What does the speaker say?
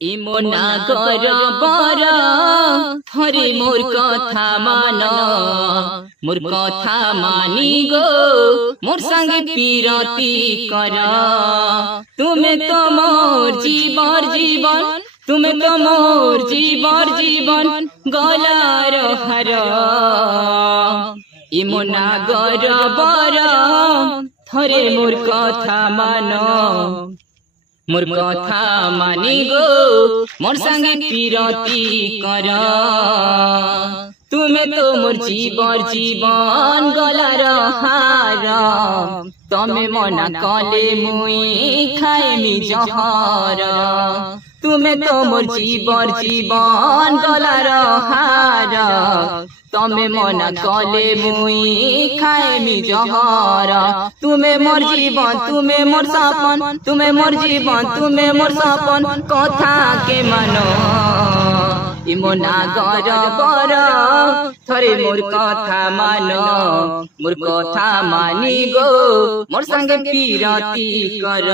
ইমনা গরবর থরে মোর কথা মান, মোর কথা মানি গো মোর সঙ্গে পিরতি কর। তুমি তো মোর জীবর জীবন, তুমি তো মোর জীবর জীবন গলার হার। ইমনা গরবর থরে মোর কথা মান, মোর কথা মানি গো মোর সঙ্গে পিরতি কর। তুমি তো মোর জীবর জীবন গলার হার, তুমি মনা কলে মুই খাইমি জহর। তুমি তো মোর জীবর জীবন গলার হার, তুমি মনা কলে মুই খাইমি জহর। তুমি মোর জীবন, তুমি মোর সপন, তুমি মোর জীবন, তুমি মোর সপন কথা কে মানো। ইমনা গরবর থরে মোর কথা মানো, মোর কথা মানি গো মোর সঙ্গে পিরতি কর।